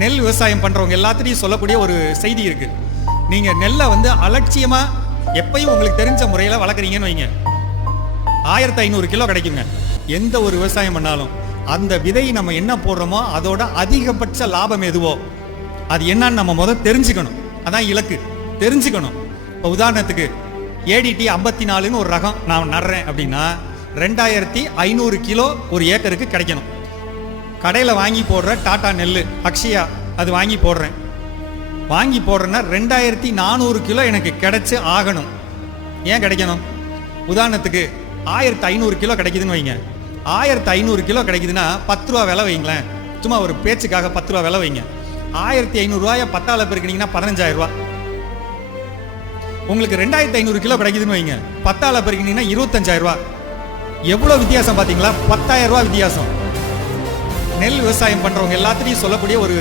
நெல் விவசாயம் பண்ணுறவங்க எல்லாத்திலையும் சொல்லக்கூடிய ஒரு செய்தி இருக்குது நீங்கள் நெல்லை வந்து அலட்சியமாக எப்பயும் உங்களுக்கு தெரிஞ்ச முறையில் வளர்க்குறீங்கன்னு வைங்க. ஆயிரத்தி ஐநூறு கிலோ கிடைக்குங்க. எந்த ஒரு விவசாயம் பண்ணாலும் அந்த விதை நம்ம என்ன போடுறோமோ அதோட அதிகபட்ச லாபம் எதுவோ அது என்னன்னு நம்ம முதல் தெரிஞ்சுக்கணும். அதான் இலக்கு. தெரிஞ்சுக்கணும். இப்போ உதாரணத்துக்கு ஏடிடி ஐம்பத்தி நாலுன்னு ஒரு ரகம் நான் நடுறேன் அப்படின்னா ரெண்டாயிரத்தி ஐநூறு கிலோ ஒரு ஏக்கருக்கு கிடைக்கணும். கடையில் வாங்கி போடுற டாடா நெல் அக்ஷயா அது வாங்கி போடுறேன். வாங்கி போடுறேன்னா ரெண்டாயிரத்தி நானூறு கிலோ எனக்கு கிடைச்சி ஆகணும். ஏன் கிடைக்கணும்? உதாரணத்துக்கு ஆயிரத்தி ஐநூறு கிலோ கிடைக்குதுன்னு வைங்க. ஆயிரத்தி ஐநூறு கிலோ கிடைக்குதுன்னா பத்து ரூபா விலை வைங்களேன். சும்மா ஒரு பேச்சுக்காக பத்து ரூபா விலை வைங்க. ஆயிரத்தி ஐநூறுரூவாயை பத்தால பெருக்கினீங்கன்னா பதினஞ்சாயிரம் ரூபா. உங்களுக்கு ரெண்டாயிரத்தி ஐநூறு கிலோ கிடைக்குதுன்னு வைங்க. பத்தால பெருக்கினீங்கன்னா இருபத்தஞ்சாயிரம் ரூபா. எவ்வளோ வித்தியாசம் பார்த்தீங்களா? பத்தாயிரம் ரூபா வித்தியாசம். நெல் விவசாயம் பண்றவங்க எல்லாத்திலையும் சொல்லக்கூடிய ஒரு